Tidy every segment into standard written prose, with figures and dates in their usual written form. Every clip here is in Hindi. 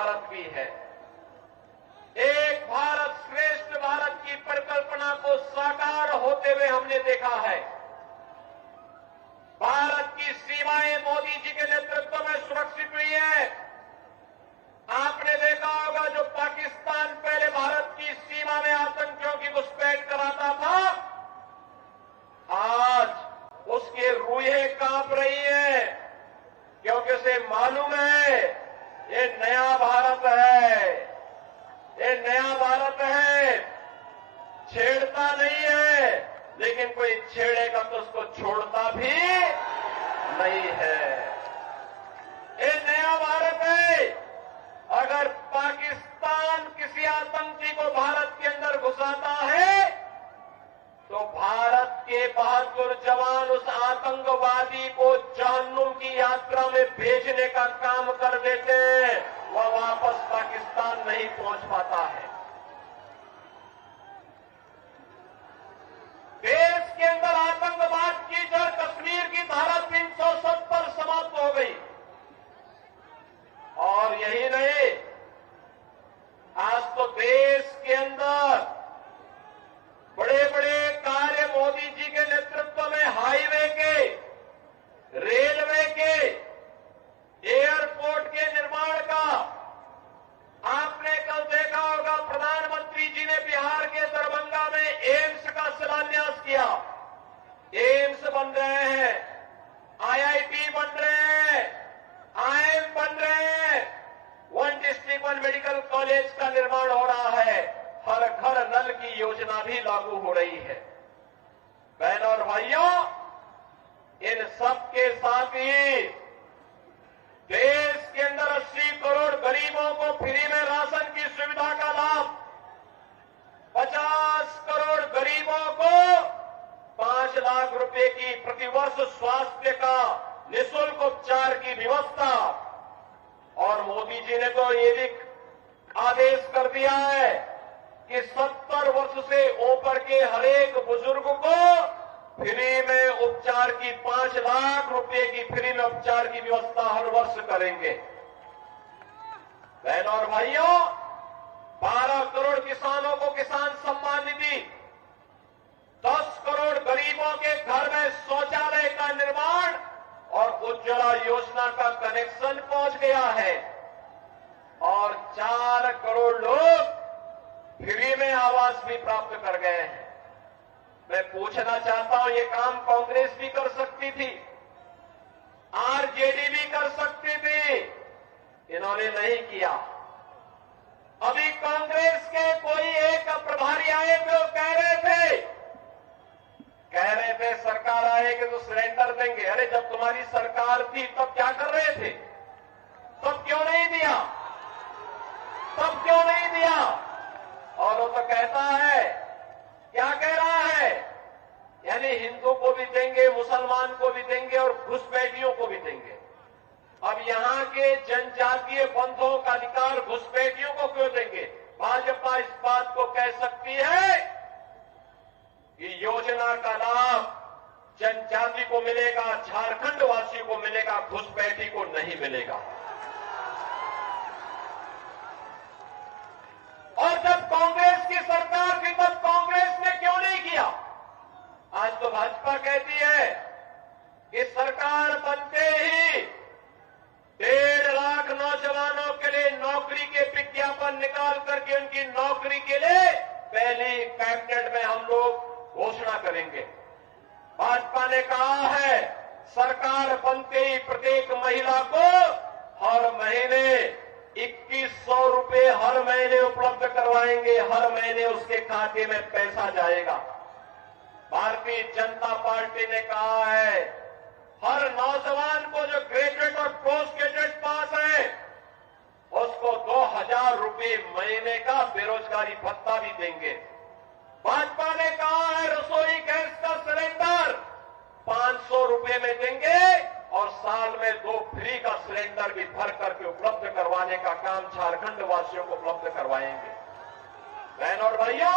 भारत भी है। एक भारत श्रेष्ठ भारत की परिकल्पना को साकार होते हुए हमने देखा है। भारत की सीमाएं मोदी जी के नेतृत्व में सुरक्षित हुई है। आपने देखा होगा जो पाकिस्तान पहले भारत की सीमा में आतंकियों की घुसपैठ कराता था, आज उसकी रूहें कांप रही है, क्योंकि उसे मालूम है ये नया भारत है, ये नया भारत है। छेड़ता नहीं है, लेकिन कोई छेड़ेगा तो उसको छोड़ता भी नहीं है। ये नया भारत है। अगर पाकिस्तान किसी आतंकी को भारत के अंदर घुसाता है तो भारत के बहादुर जवान उस आतंकवादी को जहन्नुम की यात्रा में भेजने का काम कर देते हैं, वह वापस पाकिस्तान नहीं पहुंच पाता है। देश के अंदर आतंकवाद की जड़ कश्मीर की धारा 370 समाप्त हो गई। और यही नहीं, आज तो देश के अंदर बड़े बड़े कार्य मोदी जी के नेतृत्व में हाईवे के, रेलवे के, एयरपोर्ट के निर्माण का आपने कल देखा होगा। प्रधानमंत्री जी ने बिहार के दरभंगा में एम्स का शिलान्यास किया। एम्स बन रहे हैं, आईआईटी बन रहे हैं, आईएम बन रहे हैं, one district one medical college का निर्माण हो रहा है, हर घर नल की योजना भी लागू हो रही है। बहनों और भाइयों, इन सब के साथ ही देश के अंदर 80 करोड़ गरीबों को फ्री में राशन की सुविधा का लाभ, 50 करोड़ गरीबों को 5 लाख रुपए की प्रतिवर्ष स्वास्थ्य का निःशुल्क उपचार की व्यवस्था। और मोदी जी ने तो ये भी आदेश कर दिया है कि 70 वर्ष से ऊपर के हरेक बुजुर्ग को फ्री में उपचार की 5 लाख रुपए की फ्री में उपचार की व्यवस्था हर वर्ष करेंगे। बहनों और भाइयों, 12 करोड़ किसानों को किसान सम्मान निधि, 10 करोड़ गरीबों के घर में शौचालय का निर्माण और उज्ज्वला योजना का कनेक्शन पहुंच गया है। और 4 करोड़ लोग फ्री में आवास भी प्राप्त कर गए हैं। मैं पूछना चाहता हूं, ये काम कांग्रेस भी कर सकती थी, आरजेडी भी कर सकती थी, इन्होंने नहीं किया। अभी कांग्रेस के कोई एक प्रभारी आए थे, वो कह रहे थे सरकार आएगी तो सिलेंडर देंगे। अरे जब तुम्हारी सरकार थी तब क्या कर रहे थे? तब क्यों नहीं दिया? तब क्यों नहीं दिया? और वो तो कहता है, क्या कह रहा है, यानी हिंदू को भी देंगे, मुसलमान को भी देंगे और घुसपैठियों को भी देंगे। अब यहां के जनजातीय बंधुओं का अधिकार घुसपैठियों को क्यों देंगे? भाजपा इस बात को कह सकती है कि योजना का लाभ जनजाति को मिलेगा, झारखंड वासी को मिलेगा, घुसपैठी को नहीं मिलेगा। और जब कांग्रेस की सरकार थी तब कांग्रेस ने क्यों नहीं किया? आज तो भाजपा कहती है कि सरकार बनते ही 1.5 लाख नौजवानों के लिए नौकरी के विज्ञापन निकाल करके उनकी नौकरी के लिए पहली कैबिनेट में हम लोग घोषणा करेंगे। भाजपा ने कहा है सरकार बनते ही प्रत्येक महिला को हर महीने 2100 रुपए हर महीने उपलब्ध करवाएंगे, हर महीने उसके खाते में पैसा जाएगा। भारतीय जनता पार्टी ने कहा है हर नौजवान को जो ग्रेजुएट और पोस्ट ग्रेजुएट पास है उसको 2000 रुपए महीने का बेरोजगारी भत्ता भी देंगे। भाजपा ने कहा है रसोई गैस का सिलेंडर 500 रुपए में देंगे और साल में 2 फ्री का सिलेंडर भी भर करके उपलब्ध करवाने का काम झारखंड वासियों को उपलब्ध करवाएंगे। बहनों और भैया,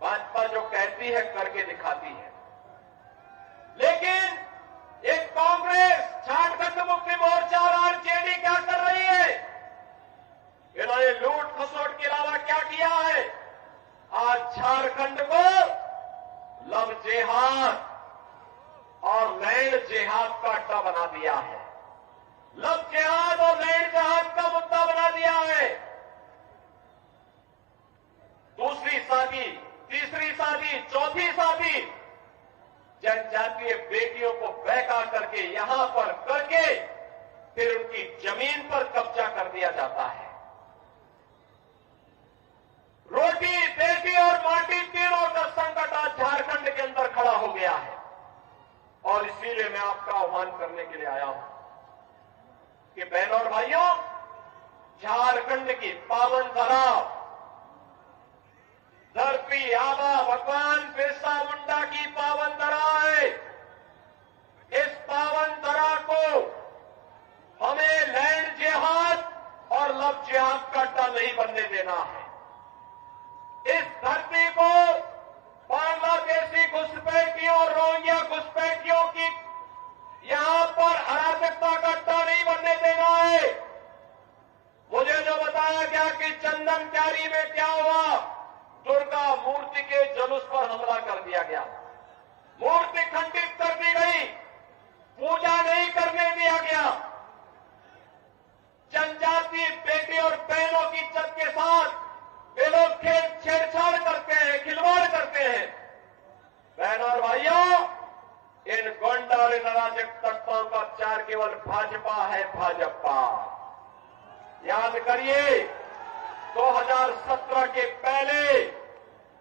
भाजपा जो कहती है करके दिखाती है। लेकिन एक कांग्रेस, झारखंड मुक्ति मोर्चा और आरजेडी क्या कर रही है? बना दिया है, लव जिहाद और लैंड जिहाद का मुद्दा बना दिया है। दूसरी शादी, तीसरी शादी, चौथी शादी जनजातीय बेटियों को बहका करके यहां पर करके फिर उनकी जमीन पर कब्जा कर दिया जाता है। रोटी, बेटी और माटी तीनों का संकट आज झारखंड के अंदर खड़ा हो गया है और इसीलिए मैं आपका आह्वान करने के लिए आया हूं कि बहनों और भाइयों, झारखंड की पावन धरा, धरती आबा भगवान बिरसा मुंडा की पावन धरा है। इस पावन धरा को हमें लैंड जिहाद और लव जिहाद का अड्डा नहीं बनने देना है। इस धरती को बांग्लादेशी घुसपैठियों और रोहिंग्या घुसपैठियों की यहां पर अराजकता का अड्डा नहीं बनने देना है। मुझे जो बताया गया कि चंदन क्यारी में क्या हुआ, दुर्गा मूर्ति के जुलूस पर हमला कर दिया गया, मूर्ति खंडित कर दी गई, पूजा नहीं करने दिया गया। जनजातीय बेटी और बहनों की इज्जत के साथ वे लोग छेड़छाड़ करते हैं, खिलवाड़ करते हैं। बहनों और भाइयों, इन गोंडा और इन अराजक तत्वों का चार केवल भाजपा है, भाजपा। याद करिए 2017 के पहले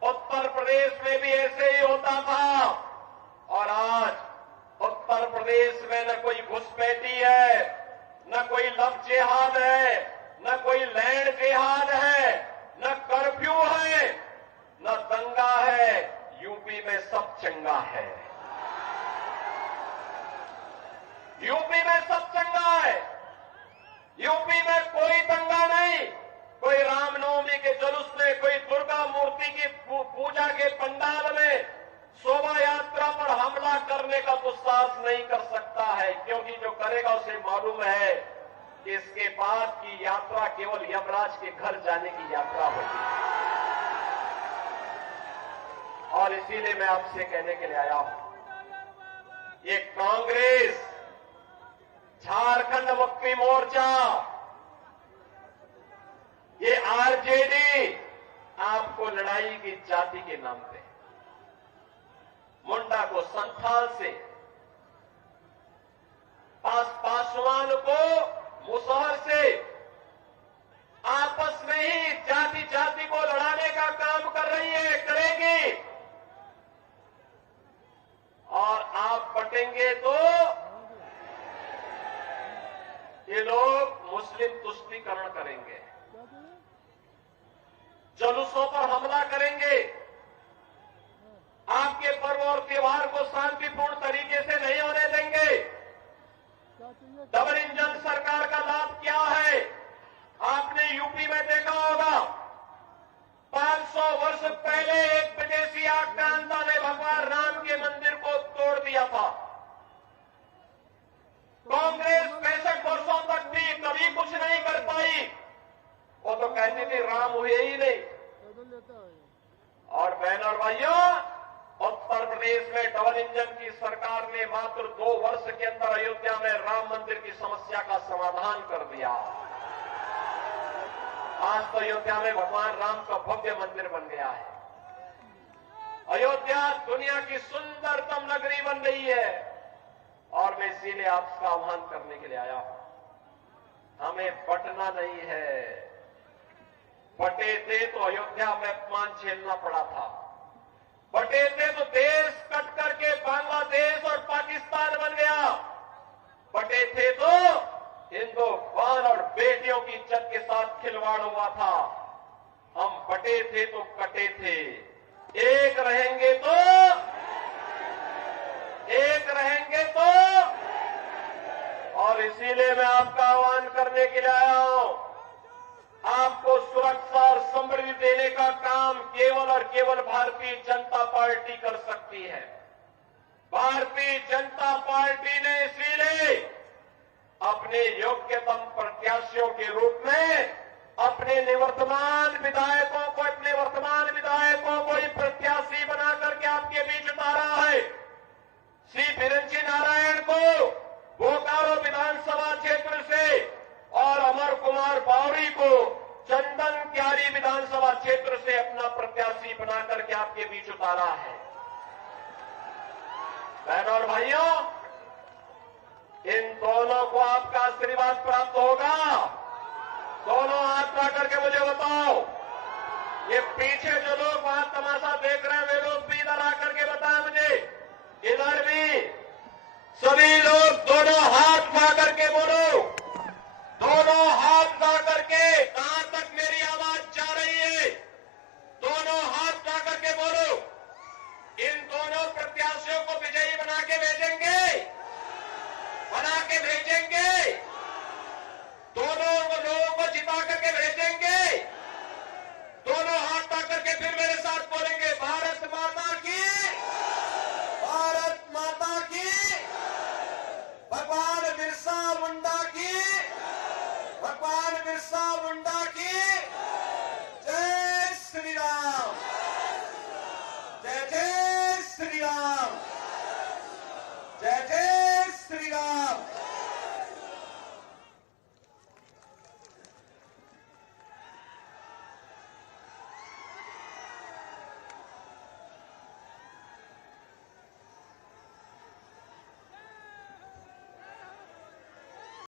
उत्तर प्रदेश में भी ऐसे ही होता था और आज उत्तर प्रदेश में न कोई घुसपैठी है, न कोई लव जिहाद है, न कोई लैंड जिहाद है, न कर्फ्यू है, न दंगा है। यूपी में सब चंगा है, यूपी में सब चंगा है। यूपी में कोई दंगा नहीं, कोई रामनवमी के जुलूस में, कोई दुर्गा मूर्ति की पूजा के पंडाल में शोभा यात्रा पर हमला करने का दुस्साहस नहीं कर सकता है, क्योंकि जो करेगा उसे मालूम है कि इसके बाद की यात्रा केवल यमराज के घर जाने की यात्रा होगी। और इसीलिए मैं आपसे कहने के लिए आया हूं, ये कांग्रेस, झारखंड मुक्ति मोर्चा, ये आरजेडी आपको लड़ाई की जाति के नाम पे, मुंडा को संथाल से, पासवान को मुसहर से आपस में ही जाति जाति को लड़ाने का काम कर रही है, करेगी। और आप बटेंगे तो ये लोग मुस्लिम तुष्टीकरण करेंगे, जुलूसों पर हमला करेंगे, आपके पर्व और त्योहार को शांतिपूर्ण तरीके से नहीं होने देंगे। डबल इंजन सरकार का लाभ क्या है, आपने यूपी में देखा होगा। 500 वर्ष पहले एक विदेशी आक्रांता ने भगवान राम के मंदिर को तोड़ दिया था। कांग्रेस 65 वर्षों तक भी कभी कुछ नहीं कर पाई, वो तो कहती थी राम हुए ही नहीं। और बहनों और भाइयों, उत्तर प्रदेश में डबल इंजन की सरकार ने मात्र 2 वर्ष के अंदर अयोध्या में राम मंदिर की समस्या का समाधान कर दिया। आज तो अयोध्या में भगवान राम का भव्य मंदिर बन गया है। अयोध्या दुनिया की सुंदरतम नगरी बन रही है और मैं इसीलिए आपका आह्वान करने के लिए आया हूं। हमें बटना नहीं है, बटे थे तो अयोध्या में अपमान झेलना पड़ा था, बटे थे तो देश कट करके बांग्लादेश और पाकिस्तान बन गया, बटे थे तो हिंदुस्तान और बेटियों की इज्जत के साथ खिलवाड़ हुआ था। हम बटे थे तो कटे थे, एक रहेंगे तो, एक रहेंगे तो। और इसीलिए मैं आपका आह्वान करने के लिए आया हूं। आपको सुरक्षा और समृद्धि देने का काम केवल और केवल भारतीय जनता पार्टी कर सकती है। भारतीय जनता पार्टी ने इसीलिए अपने योग्यतम प्रत्याशियों के रूप में अपने निवर्तमान विधायकों को, अपने वर्तमान विधायकों को ही प्रत्याशी बना करके आपके बीच उतारा है। श्री बीरेन्द्र सिंह नारायण को भोका बोकारो विधानसभा क्षेत्र से और अमर कुमार बावरी को चंदन क्यारी विधानसभा क्षेत्र से अपना प्रत्याशी बनाकर के आपके बीच उतारा है। बहनों और भाइयों, इन दोनों को आपका आशीर्वाद प्राप्त होगा। दोनों हाथ उठा करके मुझे बताओ, ये पीछे जो लोग वहां तमाशा देख रहे हैं वे लोग भी इधर आकर के बताएं मुझे। इधर भी सभी लोग दोनों हाथ उठा करके बोलो, दोनों हाथ उठा करके, कहां तक मेरी आवाज जा रही है? दोनों हाथ उठा करके बोलो, इन दोनों प्रत्याशियों को विजयी बना के भेजेंगे, बना के भेजेंगे, दोनों लोगों को जिता करके भेजेंगे। दोनों हाथ उठा करके फिर मेरे साथ बोलेंगे, भारत माता की, भारत माता की, भगवान बिरसा मुंडा की, भगवान बिरसा मुंडा की जय श्री राम, जय जय